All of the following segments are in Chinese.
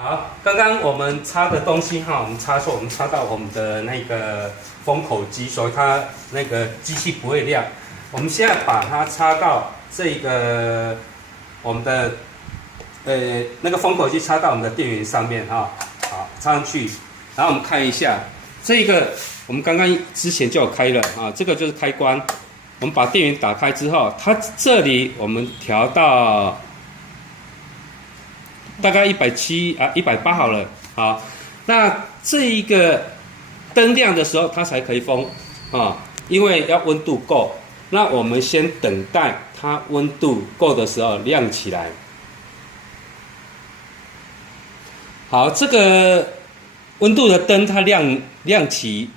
好，刚刚我们插的东西哈，我们插错，我们插到我们的那个封口机，所以它那个机器不会亮。我们现在把它插到这个我们的那个封口机插到我们的电源上面哈，好，插上去，然后我们看一下这个，我们刚刚之前就有开了啊，这个就是开关。我们把电源打开之后，它这里我们调到大概170啊180好了，好，那这一个灯亮的时候它才可以封啊，因为要温度够。那我们先等待它温度够的时候亮起来。好，这个温度的灯它亮起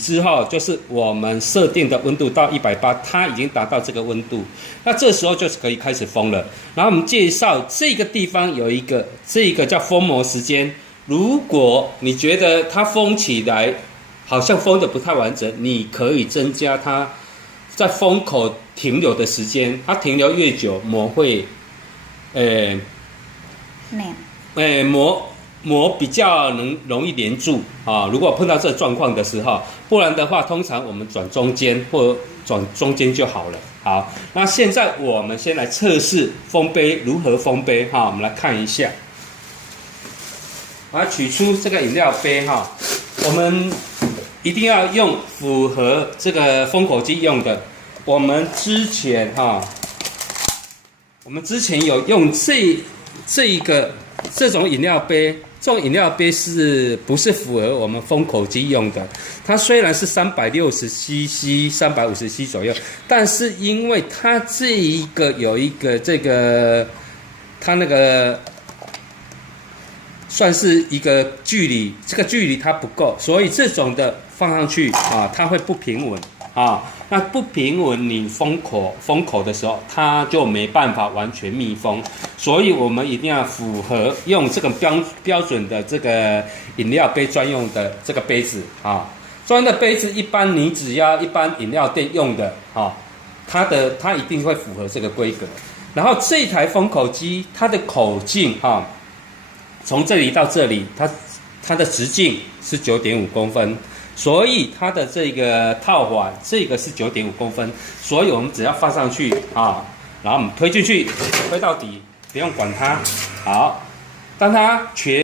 之后，就是我们设定的温度到180，它已经达到这个温度，那这时候就是可以开始封了。然后我们介绍这个地方有一个，这个叫封膜时间。如果你觉得它封起来好像封的不太完整，你可以增加它在封口停留的时间。它停留越久，膜会，膜比较容易连住啊。如果碰到这状况的时候，不然的话，通常我们转中间或转中间就好了。好，那现在我们先来测试封杯如何封杯哈。我们来看一下，把它取出这个饮料杯哈。我们一定要用符合这个封口机用的。我们之前有用这种饮料杯。这种饮料杯是不是符合我们封口机用的？它虽然是360cc、350cc 左右，但是因为它这一个有一个它那个算是一个距离，这个距离它不够，所以这种的放上去啊，它会不平稳啊。那不平稳，你封口的时候，它就没办法完全密封，所以我们一定要符合用这个标准的这个饮料杯专用的这个杯子啊。专用的杯子，一般你只要一般饮料店用的啊，它一定会符合这个规格。然后这台封口机它的口径啊，从这里到这里，它的直径是9.5公分。所以它的这个套环，这个是9.5公分，所以我们只要放上去啊，然后我们推进去，推到底，不用管它。好，当它全